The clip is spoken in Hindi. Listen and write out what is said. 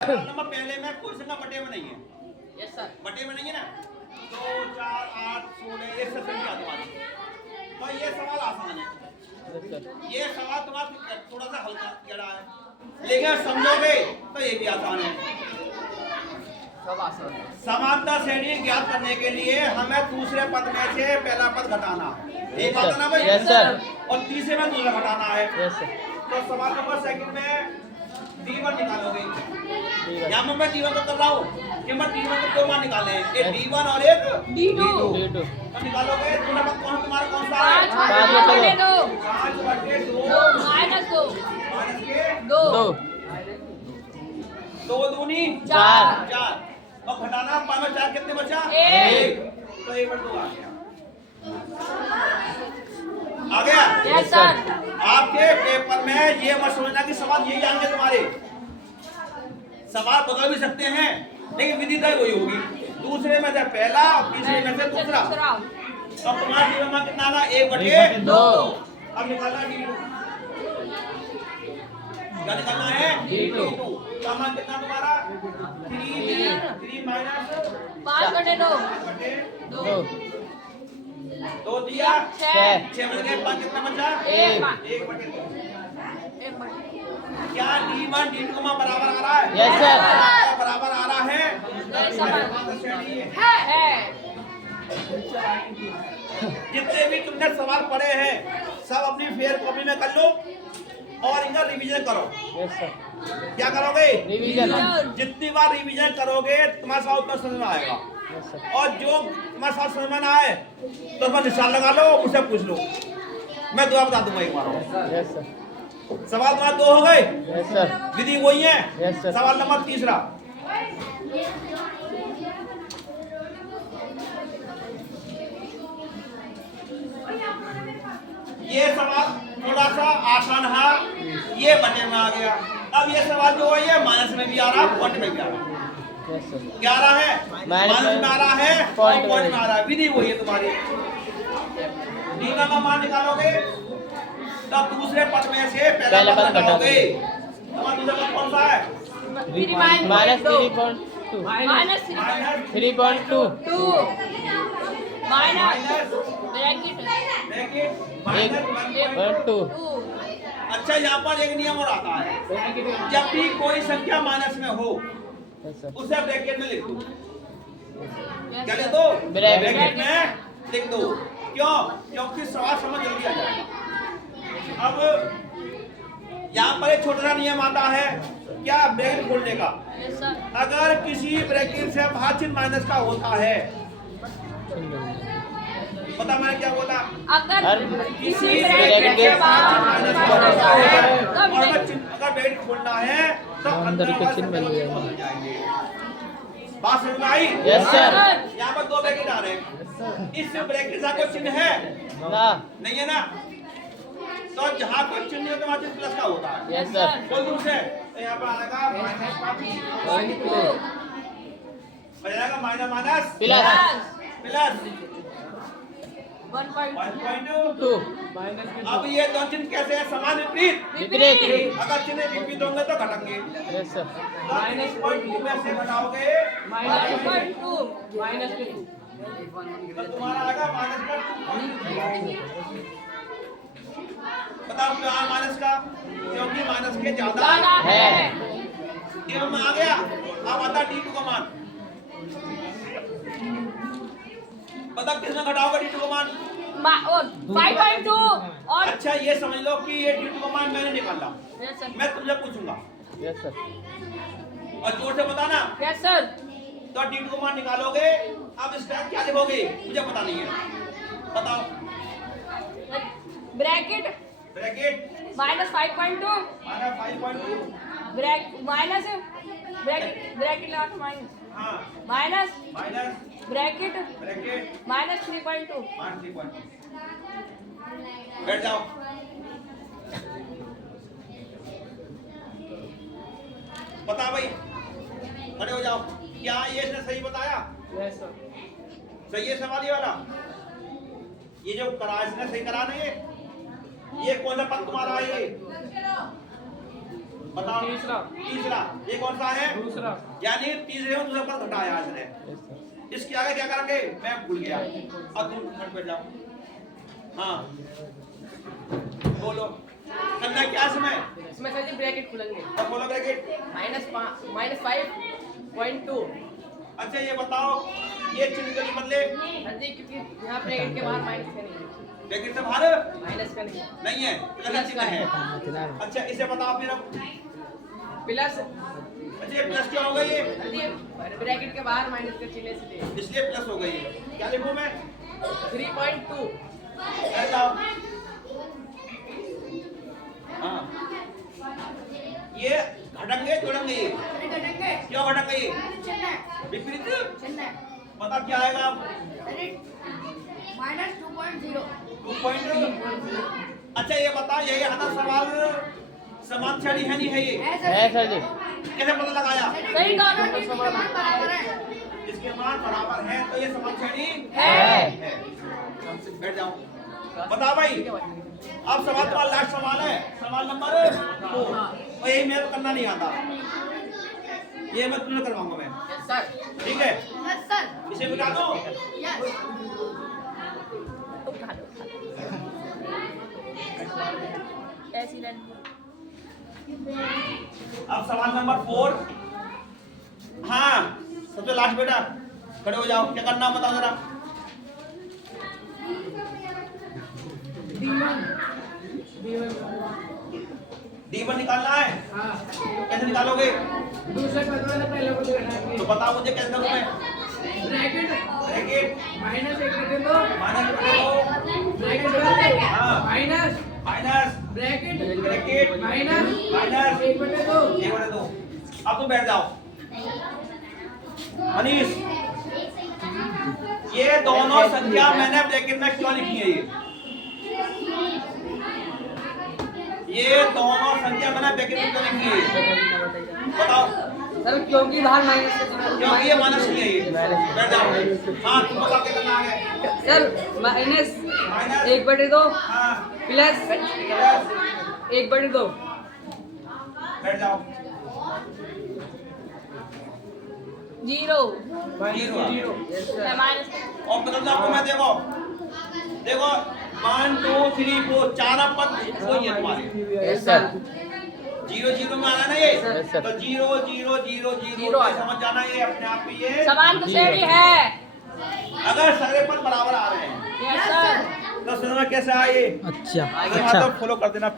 नंबर पहले में कोई संख्या बटे में नहीं है। Yes sir. बटे में नहीं है ना। 2 4 8 16 ये सब संख्या तुम्हारी। तो ये सवाल आसान है। ये सवाल तुम्हारा थोड़ा सा हल्का टेढ़ा है, लेकिन समझोगे तो ये भी आसान है। सब आसान है। समांतर श्रेणी ज्ञात करने के लिए हमें दूसरे पद में से पहला पद घटाना, एक बात है ना भाई। Yes sir. और तीसरे में दूसरा घटाना है। Yes sir. तो सवाल नंबर सेकंड में D1 निकालोगे। यहाँ मैं D1 कर रहा हूँ कि मैं D1 को दो मान निकाले, एक D1 और एक D2। तो निकालोगे दूसरा पद कौन तुम्हारा कौन सा है? 5 बटे 2 5 बटे 2 माइनस 2 माइनस के 2 2 दूनी 4 4 और घटाना 5 में 4 कितने बचा? 1। तो 1 बटे 2 आ गया। Yes sir. आपके पेपर में ये मत समझना कि सवाल यही आएंगे तुम्हारे। सवाल बदल भी सकते हैं लेकिन विधि तो वही होगी। दूसरे में से पहला और तीसरे में से दूसरा। तो तुम्हारा D1 कितना आना? 1 बटे 2। अब निकालना D2। क्या निकालना है? D2। तो मान कितना तुम्हारा? 3 माइनस 5 बटे 2 2 दिया 6 बच गए। 5 कितना बचा? 1 बटे 2। क्या D1 D2 का मान बराबर आ रहा है? Yes sir. बराबर आ रहा है। जितने भी तुमने सवाल पढ़े हैं सब अपनी फेयर कॉपी में कर लो और इनका रिवीजन करो। Yes sir. क्या करोगे? रिवीजन। जितनी बार रिवीजन करोगे तुम्हारा सवाल उतना समझ में आएगा। और जो तुम्हारे साथ समझ में ना आए तो उसमें निशान लगा लो, मुझसे पूछ लो, मैं दुआ बता दूंगा एक बार। Yes sir. सवाल तुम्हारे 2 हो गए। Yes sir. विधि वही है। Yes sir. सवाल नंबर तीसरा। ये सवाल थोड़ा सा आसान है, ये बटे में आ गया। अब ये सवाल जो है ये माइनस में भी आ रहा है, पॉइंट में भी आ रहा है। क्या आ रहा है? माइनस में आ रहा है, पॉइंट में आ रहा है। विधि वही है तुम्हारी। D1 का मान निकालोगे तब दूसरे पद में से पहला पद घटाओगे। तुम्हारा दूसरा पद कौन सा है? Minus 3.2 minus 3.2 minus bracket 1.2। अच्छा, यहाँ पर एक नियम और आता है, जब भी कोई संख्या माइनस में हो उसे ब्रैकेट में लिख दो। क्या लिख दो? ब्रैकेट में लिख दो। क्यों? क्योंकि सवाल समझ जल्दी आ जाएगा। अब यहाँ पर एक छोटा सा नियम आता है, क्या? ब्रैकेट खोलने का। अगर किसी ब्रैकेट से बाहर चिन्ह माइनस का होता है, पता मैंने क्या बोला? अगर किसी ब्रैकेट से बाहर माइनस का होता है और अगर ब्रैकेट खोलना है तो अंदर के चिन्ह मिल जाएंगे। बात समझ में आई? Yes sir. यहाँ पर 2 ब्रैकेट आ रहे हैं। इस ब्रैकेट का कोई चिन्ह है? नहीं है ना। तो जहाँ कोई चिन्ह है तो वहाँ चिन्ह प्लस का होता है। Yes sir. बोल दूर से तो यहाँ पर आएगा माइनस प्लस 1.2। अब ये दो चिन्ह कैसे है? समान विपरीत। अगर चिन्ह विपरीत होंगे तो घटेंगे। Yes sir. माइनस 0.2 में से घटाओगे -2 तो तुम्हारा आएगा -2। बताओ क्यों आया माइनस का? क्योंकि माइनस के ज्यादा है। D1 में आ गया। अब आता D2 का मान। पता किसमें घटाओगे D2 का मान? 5.2 और अच्छा, ये समझ लो कि ये D2 का मान मैंने निकाला। मैं तुमसे पूछूंगा। Yes sir. और जोर से बताना। Yes sir. तो D2 का मान निकालोगे। अब इस टाइम क्या लिखोगे मुझे पता नहीं है, बताओ। Bracket bracket minus 5.2 -5.2 minus bracket लगा माइनस हाँ माइनस ब्रैकेट ब्रैकेट माइनस 3.2 बैठ जाओ। बता भाई, खड़े हो जाओ। क्या ये इसने सही बताया? Yes sir. सही है सवाल ये वाला? ये जो करा इसने सही करा नहीं है? ये कौन सा पद तुम्हारा है? ये बताओ। तीसरा। तीसरा। ये कौन सा है? दूसरा। यानी तीसरे में दूसरे पर घटाया इसने। इसके आगे क्या करेंगे? मैं भूल गया। अब तुम घर पे जाओ। हाँ बोलो करना क्या इसमें? इसमें सर जी ब्रैकेट खुलेंगे। अब बोलो ब्रैकेट। -5.2। अच्छा ये बताओ ये चिन्ह के बदले सर जी क्योंकि यहाँ ब्रैकेट के बाहर माइनस का नहीं है। ब्रैकेट से बाहर माइनस का नहीं है प्लस चिन्ह है। अच्छा इसे बताओ फिर अब। प्लस। अच्छा ये प्लस क्या हो गई ये? सर जी ब्रैकेट के बाहर माइनस का चिन्ह इसलिए इसलिए प्लस हो गई है। क्या लिखूं मैं? 3.2। ऐसा हाँ ये घटेंगे जोड़ेंगे ये घटेंगे। क्यों घटेंगे ये? चिन्ह। विपरीत चिन्ह। बता क्या आएगा अब? -2.0। 2.0। अच्छा ये बता यही हमारा सवाल समान श्रेणी है नहीं है ये? है सर जी। कैसे पता लगाया? सही कहा। इसके मान बराबर है। इसके मान बराबर है तो ये समान श्रेणी है। बैठ जाओ। बता भाई अब सवाल का लास्ट सवाल है सवाल नंबर 4 और यही मेरे को करना नहीं आता ये मैं तुझे करवाऊंगा मैं यस सर। ठीक है यस सर। इसे मिटा दो यस। ऐसी लाइन। अब सवाल नंबर 4 हाँ सबसे लास्ट बेटा खड़े हो जाओ क्या करना बताओ जरा D1 निकालना है कैसे निकालोगे दूसरे पद वाला पहले को घटाएंगे। तो बताओ मुझे कैसे करूं मैं ब्रैकेट ब्रैकेट -1 बटे 2 माइनस ब्रैकेट हाँ minus minus bracket bracket minus minus 1 बटे 2। 1 बटे 2 अब तुम बैठ जाओ मनीष ये दोनों संख्या मैंने ब्रैकेट में क्यों लिखी है ये दोनों संख्या मैंने ब्रैकेट में क्यों लिखी है बताओ सर क्योंकि बाहर माइनस क्योंकि ये माइनस नहीं है ये बैठ जाओ हाँ तुम बताओ क्या करना है सर माइनस माइनस 1 बटे 2 हाँ प्लस प्लस 1 बटे 2। बैठ जाओ 0 जीरो माइनस और बदल दो आपको मैं देखो देखो 1 2 3 4 चार पद कोई है तुम्हारे यस सर। 0 0 में आना ना ये Yes, sir. तो 0 0 0 0 0 समझ जाना ये अपने आप ही ये समान तो श्रेणी है। अगर सारे पद बराबर आ रहे हैं यस सर। तो सुनो कैसे आए अच्छा आगे हाथ फॉलो कर देना